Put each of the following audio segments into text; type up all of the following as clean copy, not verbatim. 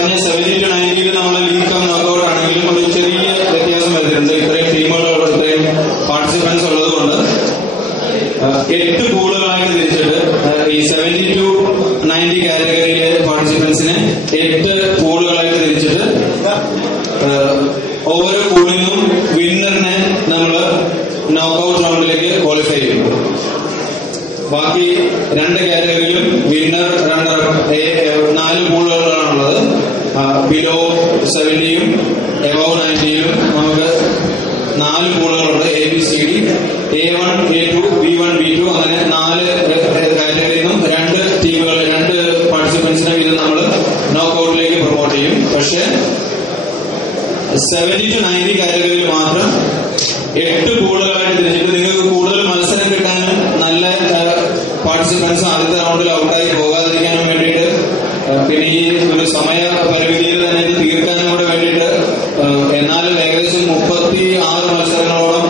പറഞ്ഞ 70 to 90 നമ്മൾ league come knockout ആണെങ്കിലും ഒരു ചെറിയ വ്യത്യാസം വരുന്നുണ്ട്. ഇത്രയും ടീമുകളുള്ള ഇത്രയും പാർട്ടിസിപ്പൻസ് ഉള്ളത് കൊണ്ട് 8 പൂളുകളായിട്ട് തിരിച്ചിട്ട് ഈ 70 to 90 കാറ്റഗറിയിലെ പാർട്ടിസിപ്പൻസിനെ 8 പൂളുകളായിട്ട് തിരിച്ചിട്ട് ഓരോ പൂളിൽ നിന്നും വിന്നറിനെ നമ്മൾ നോക്കൌട്ട് റൗണ്ടിലേക്ക് ക്വാളിഫൈ ചെയ്യും. ബാക്കി 2 കാറ്റഗറിയിലും വിന്നർ 4 പൂളുകളാണുള്ളത്. ബിലോ 70യും എബവ് 90യും നമുക്ക് 4 പൂളുകളുണ്ട്. ABCD, A1, A2, B1, B2 അങ്ങനെ 4 കാറ്റഗറിയിൽ നിന്നും 2 ടീമുകൾ 2 പാർട്ടിസിപ്പൻസിനെ ഇത് നമ്മൾ നോക്കൌട്ടിലേക്ക് പ്രൊമോട്ട് ചെയ്യും. പക്ഷെ 70 to 90 കാറ്റഗറിയിൽ മാത്രം 8 പൂളുകളായിട്ട് തിരിച്ചിട്ട് നിങ്ങൾക്ക് കൂടുതൽ മത്സരം കിട്ടാനും നല്ല പാർട്ടിസിപ്പൻസ് ആദ്യത്തെ റൗണ്ടിൽ ഔട്ടായി പോകാതിരിക്കാനും വേണ്ടിയിട്ട് പിന്നെ ഈ ഒരു സമയ പരിമിതിയിൽ തന്നെ ഇത് തീർക്കാനും കൂടെ വേണ്ടിയിട്ട് എന്നാലും ഏകദേശം 36 മത്സരങ്ങളോളം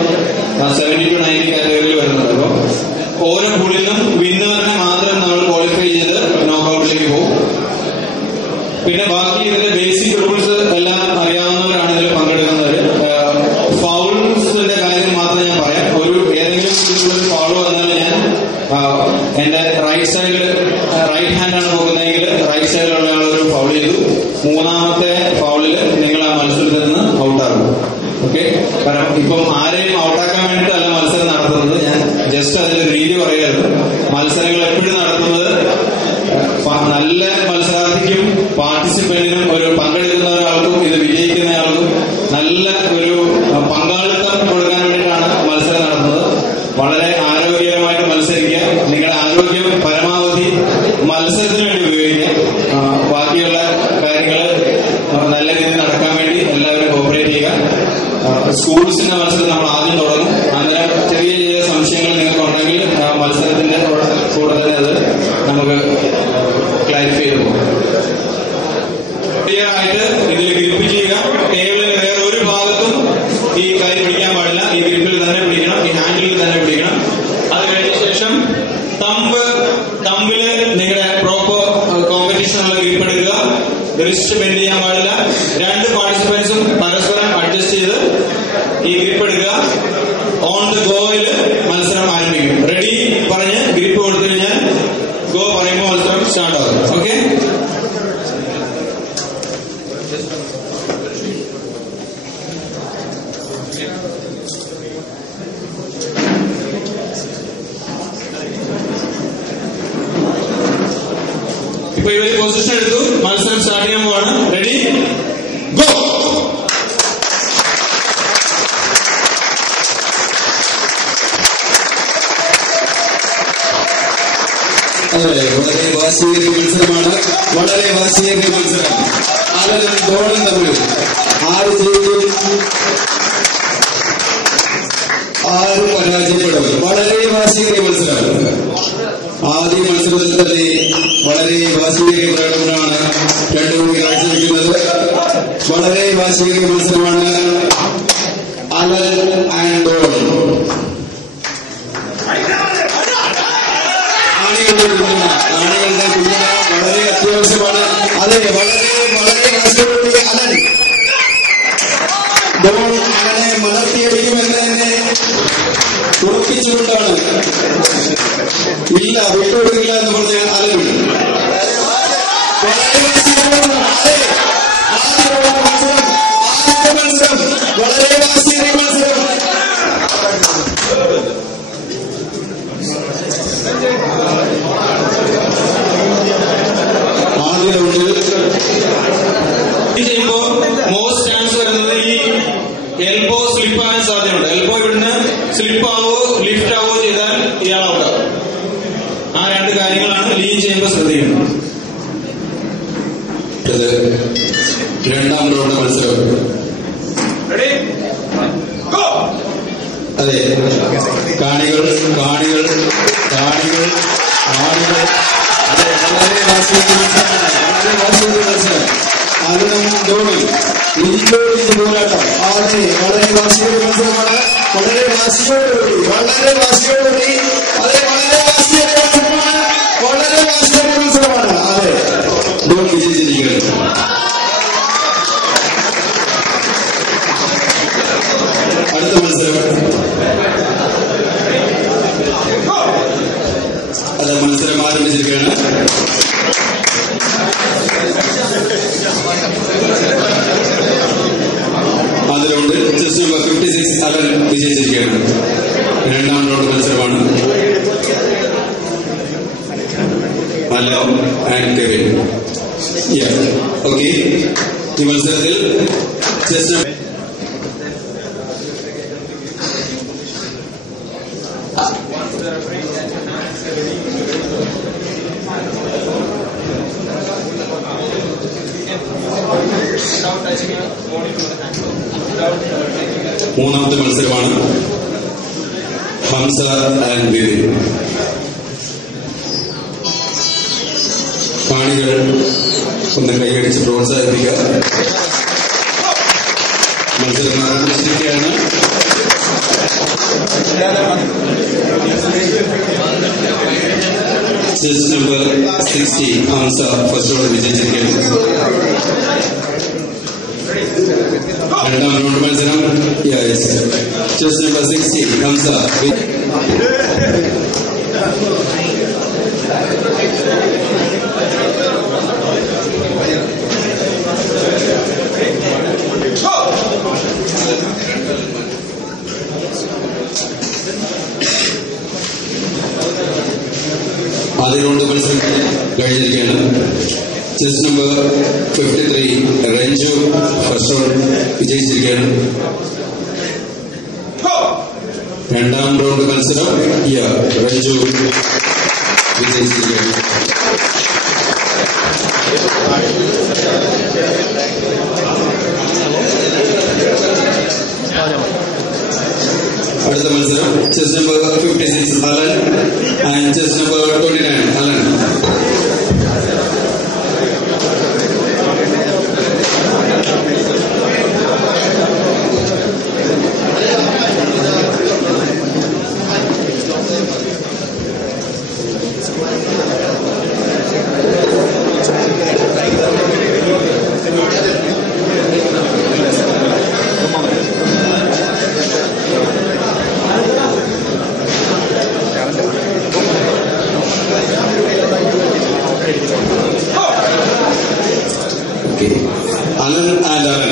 70 to 90 കാറ്റഗറിയിൽ വരുന്നുണ്ട്. അപ്പോൾ ഓരോ പൂളിൽ നിന്നും വിന്നറിനെ മാത്രം നമ്മൾ ക്വാളിഫൈ ചെയ്ത് നോക്കൌട്ടിലേക്ക് പോകും. പിന്നെ ബാക്കി ഇതിന്റെ ബേസിക് റൂൾസ് എല്ലാം അറിയാവുന്നവരാണ് ഇതിൽ പങ്കെടുക്കുന്നവർ. ഫൗൾസിന്റെ കാര്യം മാത്രം ഞാൻ പറയാം. ഏതെങ്കിലും ഒരു ഫൗൾ വന്നാൽ ഞാൻ എന്റെ റൈറ്റ് ഹാൻഡാണ് പോകുന്നതെങ്കിൽ റൈറ്റ് സൈഡിലുള്ള ആളൊരു ഫൗൾ ചെയ്തു. 3ാമത്തെ ഫൗളിൽ നിങ്ങൾ ആ മത്സരത്തിൽ നിന്ന് ഔട്ടാകും. ഓക്കെ, കാരണം ഇപ്പം ആരെയും ഔട്ടാക്കാൻ വേണ്ടിയിട്ടല്ല മത്സരം നടത്തുന്നത്. ഞാൻ ജസ്റ്റ് അതിന്റെ രീതി പറയായിരുന്നു. മത്സരങ്ങൾ എപ്പോഴും നടത്തുന്നത് നല്ല മത്സരാർത്ഥിക്കും പാർട്ടിസിപ്പന്റിനും ഒരു പങ്കെടുക്കുന്ന ഒരാൾക്കും ഇത് വിജയിക്കുന്ന ആൾക്കും നല്ല ഒരു പങ്കാളിത്തം കൊടുക്കാൻ വേണ്ടിയിട്ടാണ് മത്സരം നടത്തുന്നത്. വളരെ ആരോഗ്യകരമായിട്ട് മത്സരിക്കുക. നിങ്ങളുടെ ആരോഗ്യം പരമാവധി മത്സരത്തിന് വേണ്ടി ഉപയോഗിക്കുക. ബാക്കിയുള്ള കാര്യങ്ങൾ നല്ല രീതിയിൽ നടക്കാൻ വേണ്ടി എല്ലാവരും കോപ്പറേറ്റ് ചെയ്യുക. സ്കൂൾസിന്റെ മത്സരം നമ്മൾ ആദ്യം തുടങ്ങും. അങ്ങനെ ചെറിയ ചെറിയ സംശയങ്ങൾ നിങ്ങൾക്ക് ഉണ്ടെങ്കിൽ മത്സരത്തിന്റെ കൂടുതൽ അത് നമുക്ക് ക്ലാരിഫൈ ചെയ്തു പോകും. ക്ലിയർ ആയിട്ട് ഇതിൽ ഗ്രിപ്പ് ചെയ്യുക. ടേബിളിന്റെ വേറെ ഒരു ഭാഗത്തും ഈ കാര്യം പിടിക്കാൻ പാടില്ല. ഈ ഗ്രിപ്പിൽ തന്നെ പിടിക്കണം, ഈ ഹാൻഡിലിൽ തന്നെ പിടിക്കണം. അത് കഴിഞ്ഞ ശേഷം തമ്പില് നിങ്ങളുടെ പ്രോപ്പർ കോമ്പറ്റീഷനുള്ള ഗ്രിപ്പ് എടുക്കുക. റിസ്റ്റ് ബെൻഡ് ചെയ്യാൻ പാടില്ല. 2 പാർട്ടിസിപ്പൻസും പരസ്പരം അഡ്ജസ്റ്റ് ചെയ്ത് ഈ ഗ്രിപ്പ് എടുക്കുക. ഓൺ ദ ഗോയിൽ മത്സരം ആരംഭിക്കും. റെഡി പറഞ്ഞ് ഗ്രിപ്പ് കൊടുത്തു കഴിഞ്ഞാൽ ഗോ പറയുമ്പോൾ മത്സരം സ്റ്റാർട്ട് ആകും. ഓക്കെ, ഇപ്പൊ ഇവര് പൊസിഷൻ എടുത്തു. മത്സരം സ്റ്റാർട്ട് ചെയ്യാൻ പോവാണ്. Ready go. വളരെ വാശിയേറിയ മത്സരമാണ്. വളരെ വാശിയേറിയ മത്സരം. ആരും ഗോളും തമ്മിൽ 6 ജയിക്കും, 6 പരാജയപ്പെടും. വളരെ വാശിയേറിയ മത്സരം. ആദ്യ മത്സരത്തിൽ തന്നെ വളരെ വാശിയേറിയ പ്രകടനമാണ് 2 പേരും കാഴ്ചവെക്കുന്നത്. വളരെ വാശിയേറിയ മത്സരമാണ്. അലൻ ആൻഡ് ഡോൺ ആണികളുടെ പിന്തുണ വളരെ അത്യാവശ്യമാണ്. അതെ, വളരെ വാശിയോടെ അലൻ ഡോൺ അങ്ങനെ മലർത്തിയടിക്കുമെന്ന് തന്നെ ഉറപ്പിച്ചുകൊണ്ടാണ് ഇല്ല വിട്ടുകൊടുക്കില്ല എന്ന് പറഞ്ഞ അലൻ ആദ്യത്തെ മത്സരം വളരെ വാശിയേറിയ മത്സരം. ആദ്യ റൗണ്ടിൽ ചെയ്യുമ്പോ മോസ്റ്റ് ചാൻസ് വരുന്നത് ഈ എൽബോ സ്ലിപ്പ് ആകാൻ സാധ്യതയുണ്ട്. എൽബോ ഇവിടുന്ന് സ്ലിപ്പ് ആവോ ലിഫ്റ്റ് ആവോ ചെയ്താൽ ഇയാൾ ഔട്ടാവും. ആ 2 കാര്യങ്ങളാണ് ലീൻ ചെയ്യുമ്പോൾ ശ്രദ്ധിക്കുന്നത്. 2ാം റൗണ്ട് മത്സരം. അതെ, കാണികൾ അതെ, വളരെ വാശിയേറിയ മത്സരം. അലനും ഡോണും ഇഞ്ചോടിഞ്ച് പോരാട്ടം. അതെ, വളരെ വാശിയേറിയ മത്സരമാണ്. വളരെ വാശിയോടുകൂടി അതെ, വളരെ വാശിയേറിയ മത്സരമാണ്. വളരെ വാശിയേറിയ മത്സരമാണ്. അതെ, ഡോൺ വിജയിച്ചിരിക്കുന്നത്. അടുത്ത മത്സരം അത് മത്സരം ആരംഭിച്ചിരിക്കുകയാണ്. ആദ്യ റൗണ്ടിൽ ചെസ് നമ്പർ 56 അലൻ വിജയിച്ചിരിക്കുകയാണ്. രണ്ടാം റൗണ്ട് മത്സരമാണ്. Allen and Kevin. ഓക്കെ, ഈ മത്സരത്തിൽ ചെസ് മൂന്നാമത്തെ മത്സരമാണ്. ഹംസ ആൻഡ് വിവിൻ. കാണികൾ ഒന്ന് കൈയടിച്ച് പ്രോത്സാഹിപ്പിക്കുക. മത്സരം ആരംഭിച്ചിരിക്കുകയാണ്. Chess number 60 Hamsa first round വിജയിച്ചിരിക്കുകയാണ്. രണ്ടാം റൗണ്ട് മത്സരം ചെസ് നമ്പർ 60 ഹംസ. ആദ്യ റൗണ്ട് മത്സരം കഴിഞ്ഞിരിക്കുകയാണ്. Chess number 53 Ranju first round വിജയിച്ചിരിക്കുകയാണ്. രണ്ടാം റൗണ്ട് മത്സരം രഞ്ജു വിജയിച്ചിരിക്കുകയാണ്. അടുത്ത മത്സരം chess number 56 Alan and chess number 29 Alan. Alan and Alan.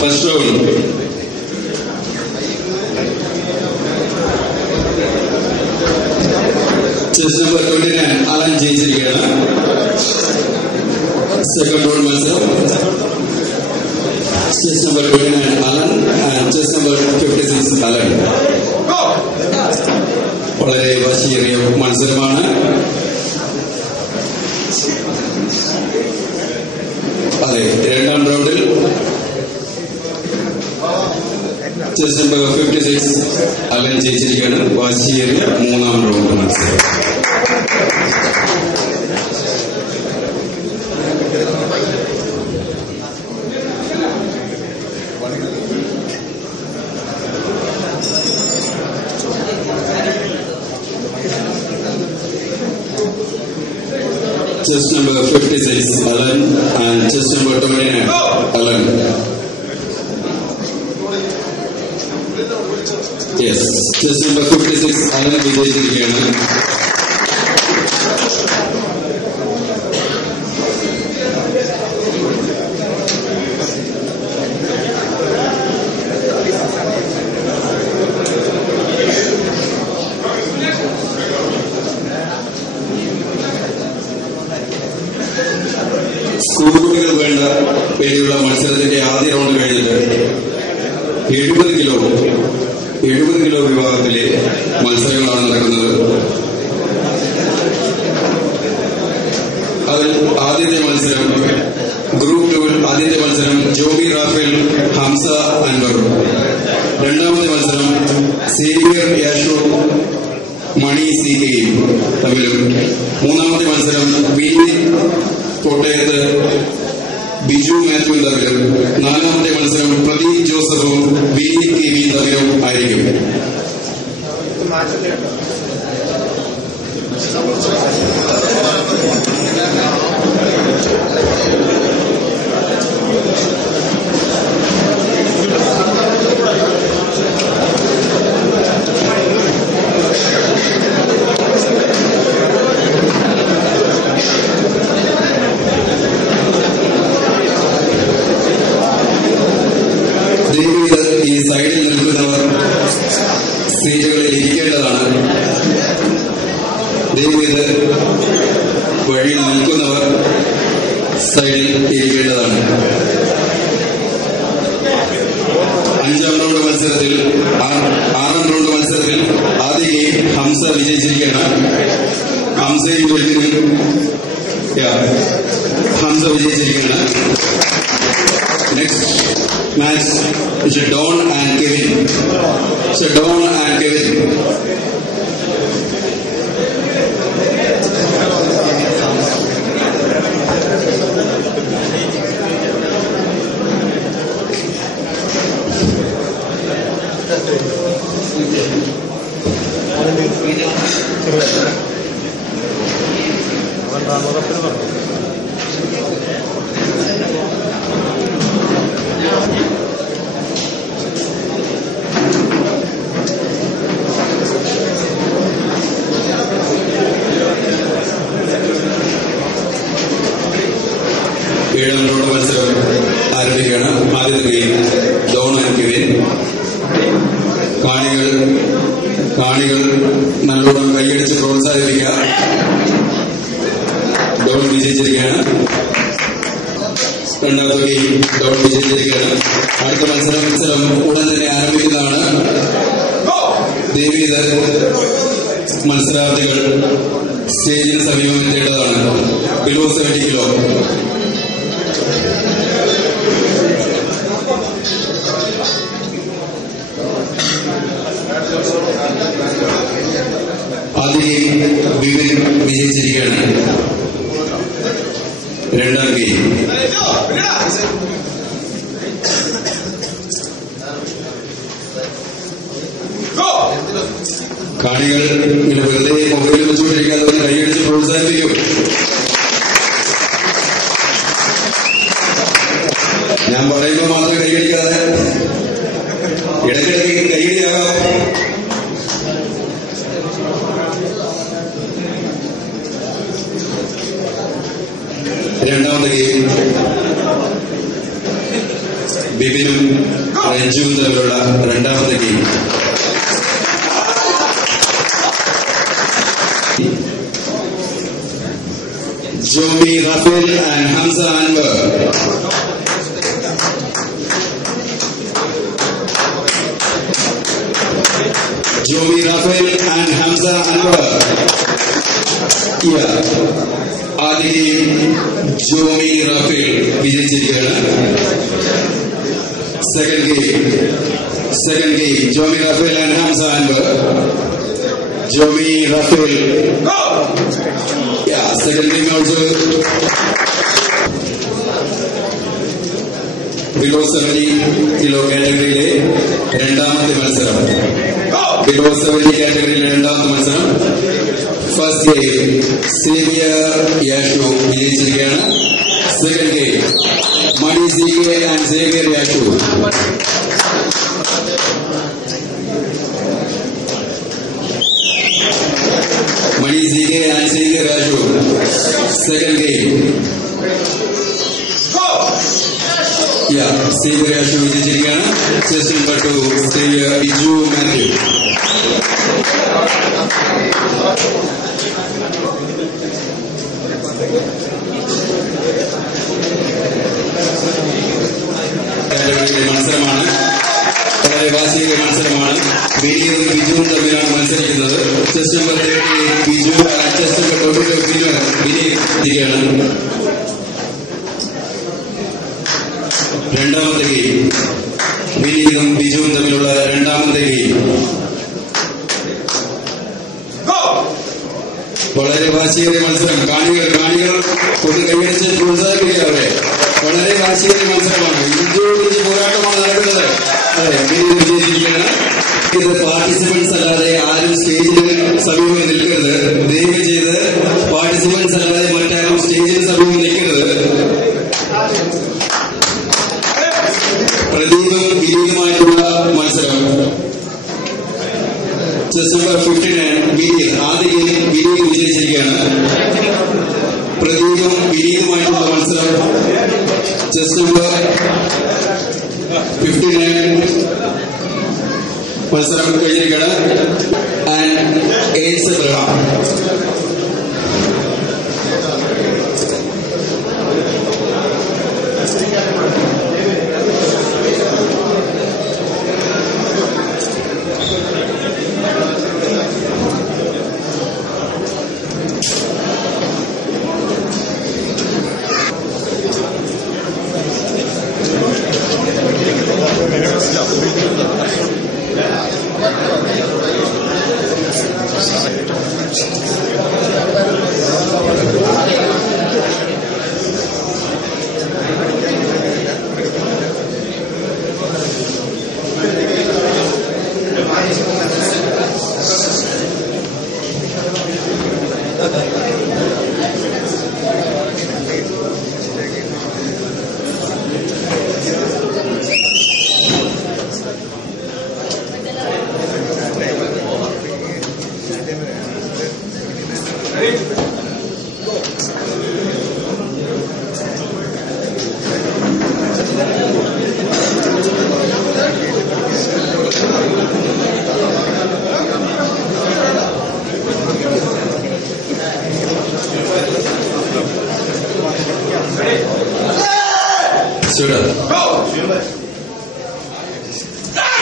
First round. Chess number 29 Alan ജയിച്ചിരിക്കുകയാണ്. Second round മത്സരം chess number 29 Alan and chess number 56 Alan. വളരെ വാശിയേറിയ മത്സരമാണ്. അതെ, രണ്ടാം റൗണ്ടിൽ ചെസ് നമ്പർ 56 അലൻ ജയിച്ചിരിക്കുകയാണ്. വാശിയേറിയ മൂന്നാം റൗണ്ട് മത്സരം. Chess number 56 Alan and chess number 29 Alan. Yes, chess number 56 Alan വിജയിച്ചിരിക്കുകയാണ്. School കുട്ടികൾ വേണ്ട പേരുള്ള മത്സരത്തിന്റെ ആദ്യ റൗണ്ട് കഴിഞ്ഞിട്ട് 70 കിലോ വിഭാഗത്തിലെ മത്സരങ്ങളാണ് നടക്കുന്നത്. അതിൽ ആദ്യത്തെ മത്സരം ഗ്രൂപ്പ് 2 ആദ്യത്തെ മത്സരം ജോബി റാഫേൽ ഹംസ അൻവർ. രണ്ടാമത്തെ മത്സരം സേവിയർ യാഷോ മണി സി കെ തമ്മിലും. മൂന്നാമത്തെ മത്സരം കോട്ടയത്ത് ബിജു മാത്യുവും തമ്മിലും. നാലാമത്തെ മത്സരം പ്രദീപ് ജോസഫും ബി കെ വി തമ്മിലും ആയിരിക്കും. വഴിയിൽ നിൽക്കുന്നവർ സൈഡിൽ ഇരിക്കേണ്ടതാണ്. 5ാം റൗണ്ട് മത്സരത്തിൽ 6ാം റൗണ്ട് മത്സരത്തിൽ ആദ്യ ഗെയിം ഹംസ വിജയിച്ചിരിക്കുകയാണ്. ഹംസയും ഹംസ വിജയിച്ചിരിക്കുകയാണ്. Next match Don and Kevin. Don and Kevin. ഏഴാം റൗണ്ട് മത്സരം ആരംഭിക്കുകയാണ്. ആദ്യത്തെ ഗെയിം ഡോൺ ആൻഡ് കെവിൻ. കാണികൾ നല്ലോണം കൈയടിച്ച് പ്രോത്സാഹിപ്പിക്കുക. ഡോൺ വിജയിച്ചിരിക്കുകയാണ്. രണ്ടാമത്തെ ഗെയിം ഡോൺ വിജയിച്ചിരിക്കുകയാണ്. അടുത്ത മത്സരം ഉടൻ തന്നെ ആരംഭിക്കുന്നതാണ്. ദേവീത് മത്സരാർത്ഥികൾ സ്റ്റേജിന് സമീപം എത്തേണ്ടതാണ്. Below 70 kilo. ആദ്യ ഗെയിം വിപിൻ വിജയിച്ചിരിക്കുകയാണ്. രണ്ടാം ഗെയിം കാണികൾ ഇങ്ങനെ വെറുതെ മൊബൈലിൽ വെച്ചുകൊണ്ടിരിക്കാതെ കൈയടിച്ച് പ്രോത്സാഹിപ്പിക്കും. ഞാൻ പറയുമ്പോൾ മാത്രം കൈയടിക്കാതെ ഇടയ്ക്കിടയ്ക്ക് കൈയടിയാകാം. രണ്ടാമത്തെ ഗെയിം ബിബിനും രഞ്ജുവും തമ്മിലുള്ള രണ്ടാമത്തെ game. Jomy Raphel and Hamsa Anwar. Jomy Raphel and Hamsa Anwar. ആദ്യ ഗെയിം ജോമി റഫേൽ വിജയിച്ചിരിക്കുകയാണ്. Second game Jomy Raphel and Hamsa Anwar. Jomy Raphel. Second game also. Below 70 kilo കാറ്റഗറിയിലെ രണ്ടാമത്തെ മത്സരം. ബിലോ 70 കാറ്റഗറിയിലെ രണ്ടാമത്തെ മത്സരം. ഫസ്റ്റ് ഗെയിം സേവിയർ യാഷു വിജയിച്ചിരിക്കുകയാണ്. Second game Mani CK and Xavier Yashu. Mani CK and Xavier Yashu. Second game Xavier Yashu വിജയിച്ചിരിക്കുകയാണ്. Chess number 2 Xavier Biju Mathew. മത്സരമാണ്. വളരെ വാശിയേറിയ മത്സരമാണ്. ബിനിയും ബിജുവും തമ്മിലാണ് മത്സരിക്കുന്നത്. Chess number 30 Biju, chess number 22 Bini എത്തിക്കുകയാണ്. രണ്ടാമത്തെ ഗെയിം ബിനിയും ബിജുവും തമ്മിലുള്ള രണ്ടാമത്തെ ഗെയിം. വളരെ വാശിയേറിയ മത്സരം. കാണികൾ ഒന്ന് കൈവരിച്ച് പ്രോത്സാഹിപ്പിക്കുക അവരെ. വളരെ വാശിയേറിയ മത്സരമാണ്. ഇഞ്ചോടിഞ്ച് പോരാട്ടമാണ് നടക്കുന്നത്. അതെ, ബിനി വിജയിച്ചിരിക്കുകയാണ്. ഇത് പാർട്ടിസിപ്പൻസ് അല്ലാതെ ആരും സ്റ്റേജിന് സമീപം നിൽക്കരുത്. ദയവ് ചെയ്ത് പാർട്ടിസിപ്പൻസ് അല്ലാതെ മറ്റാരും സ്റ്റേജിന് സമീപം നിൽക്കരുത്. പ്രദീപും വിനീതുമായിട്ടുള്ള മത്സരം. Chess number 59 Vineeth. ആദ്യ ഗെയിം വിനീത് വിജയിച്ചിരിക്കുകയാണ്. പ്രദീപും വിനീതുമായിട്ടുള്ള മത്സരം. ചെസ് നമ്പർ 59 മത്സരം കഴിഞ്ഞിരിക്കുകയാണ്. And ace Abraham.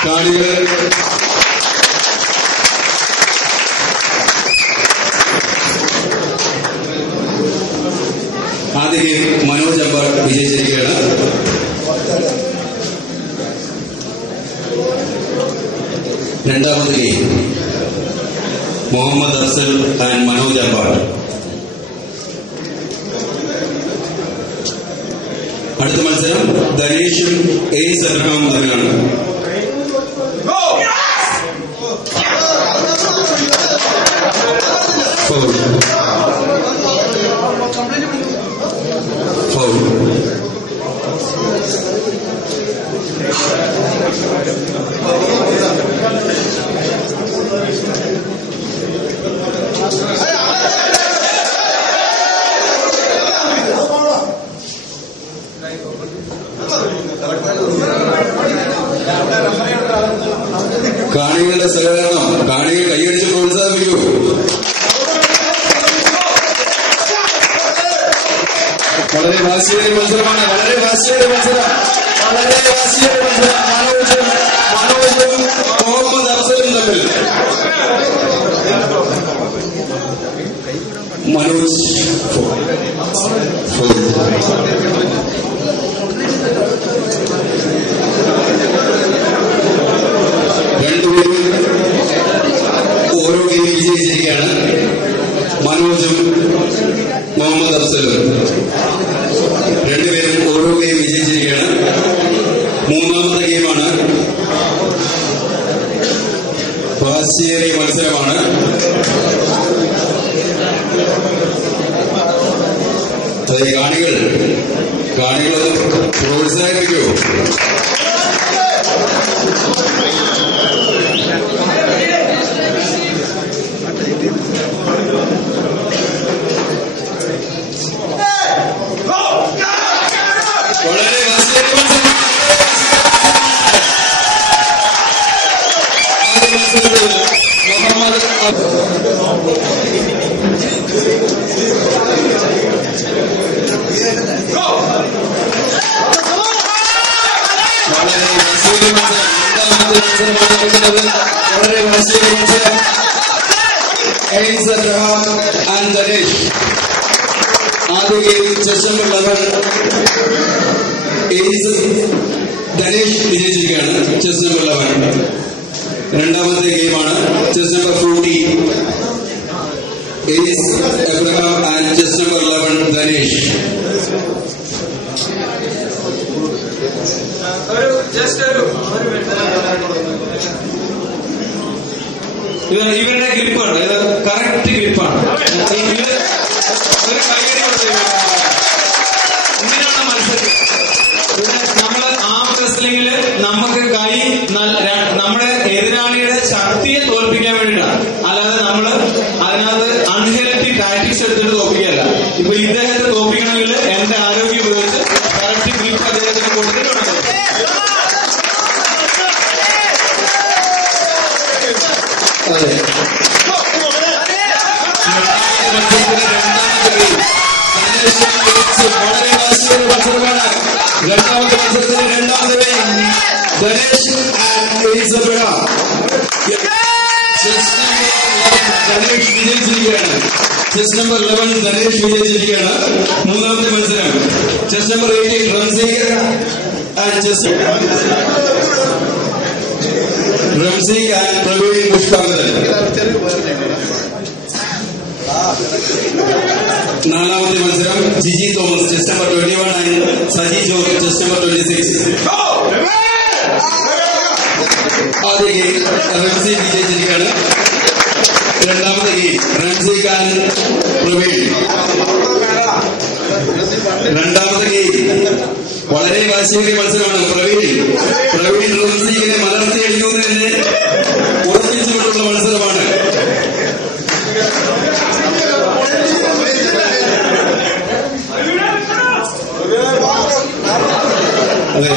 കാണികൾ ആദ്യ ഗെയിം മനോജ് അമ്പാർ വിജയിച്ചിരിക്കുകയാണ്. രണ്ടാമത് ഗെയിം മുഹമ്മദ് അഫ്സൽ ആൻഡ് മനോജ് അമ്പാർ. അടുത്ത മത്സരം ധനേഷും എയ്സ് അബ്രഹാമും തമ്മിലാണ്. ഫൗൾ കാണികളുടെ സഹകരണം, കാണികൾ കൈയടിച്ച് പ്രോത്സാഹിപ്പിക്കൂ. വളരെ വാശിയേറിയ മത്സരമാണ്, വളരെ വാശിയേറിയ മത്സരം, വളരെ വാശിയേറിയ മത്സരം. മനോജും മുഹമ്മദ് അഫ്സലും തമ്മിൽ. മനോജ് രണ്ടുപേരും ഓരോ ഗെയിം വിജയിച്ചിരിക്കുകയാണ്. മനോജും മുഹമ്മദ് അഫ്സലും രണ്ടുപേരും ഓരോ ഗെയിം വിജയിച്ചിരിക്കുകയാണ്. മൂന്നാമത്തെ ഗെയിമാണ്. വാശിയേറിയ മത്സരമാണ്. അതെ, കാണികൾ പ്രോത്സാഹിപ്പിക്കൂ. വളരെ എയ്സ് അബ്രഹാം ആൻഡ് ധനേഷ്. ആദ്യ ഗെയിം ചെസ് നമ്പർ 11 ധനേഷ് വിജയിച്ചിരിക്കുകയാണ്. Chess number 11. രണ്ടാമത്തെ ഗെയിമാണ് chess number 40 Ace Abraham and chess number 11 Dhanesh. ഇവരുടെ ഗ്രിപ്പാണ്, ഇത് കറക്റ്റ് ഗ്രിപ്പാണ്. ഇങ്ങനെയുള്ള മത്സരം ഇവിടെ നമ്മള് ആം റെസ്ലിംഗില് നമുക്ക് കൈ നമ്മുടെ എതിരാളിയുടെ ശക്തിയെ തോൽപ്പിക്കാൻ വേണ്ടിയിട്ടാണ്, അല്ലാതെ നമ്മള് അതിനകത്ത് അൺഹെൽത്തി ടാക്ടിക്സ് എടുത്തിട്ട് തോൽപ്പിക്കുകയല്ല. ഇപ്പൊ ഇദ്ദേഹത്തെ തോൽപ്പിക്കണമെങ്കിൽ എന്റെ ആരോഗ്യം ഉപയോഗിച്ച് കറക്റ്റ് ഗ്രിപ്പ് അദ്ദേഹത്തിന് കൊടുത്തിട്ടുണ്ട്. അതെ, വളരെ വാശിയേറിയ മത്സരമാണ്. രണ്ടാമത്തെ മത്സരത്തിന് രണ്ടാമത്തെ ഗെയിം ധനേഷ് ആൻഡ് എയ്സ് അബ്രഹാം. ധനേഷ് വിജയിച്ചിരിക്കുകയാണ്. ചെസ് നമ്പർ 11 ധനേഷ് വിജയിച്ചിരിക്കുകയാണ്. മൂന്നാമത്തെ മത്സരം chess number 18 Ramsi and Praveen Pushpangadan. നാലാമത്തെ മത്സരം Jiji Thomas chess number 21 and Saji George chess number 26. ആദ്യ ഗെയിം റംസി വിജയിച്ചിരിക്കുകയാണ്. രണ്ടാമത്തെ ഗെയിം റംസി ഖാൻ പ്രവീൺ. രണ്ടാമത്തെ ഗെയിം വളരെ വാശിയേറിയ മത്സരമാണ്. പ്രവീൺ റംസിയെ മലർത്തിയടിക്കുന്നതിന് ഉറപ്പിച്ചുകൊണ്ടുള്ള മത്സരമാണ്. അതെ,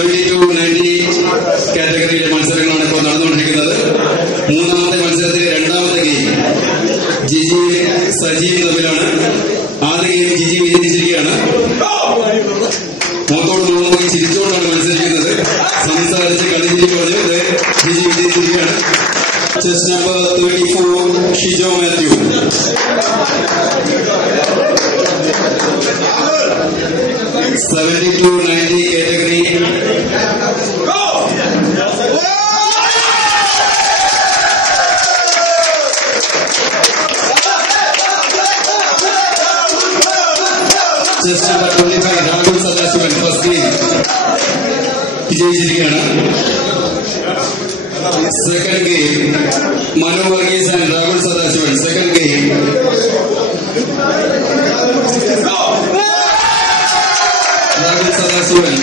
72-90 കാറ്റഗറിയിലെ മത്സരങ്ങളാണ് ഇപ്പോൾ നടന്നുകൊണ്ടിരിക്കുന്നത്. മൂന്നാമത്തെ മത്സരത്തിലെ രണ്ടാമത്തെ ഗെയിം ജിജി സജീവ് തമ്മിലാണ്. ആദ്യ ഗെയിം ജിജി വിജയിച്ചിരിക്കുകയാണ്. മുഖത്തോട് നോക്കി ചിരിച്ചുകൊണ്ടാണ് മത്സരിക്കുന്നത്. സംസാരിച്ച് കളിച്ചിട്ട് പറഞ്ഞു ജിജി വിജയിച്ചിരിക്കുകയാണ്. Chess number 34 Shijo Mathew. (72-90 category. Chess number 25 Rahul Sadasivan first game വിജയിച്ചിരിക്കുകയാണ്. Second game Manu Varghese and Rahul Sadasivan. Second game Rahul Sadasivan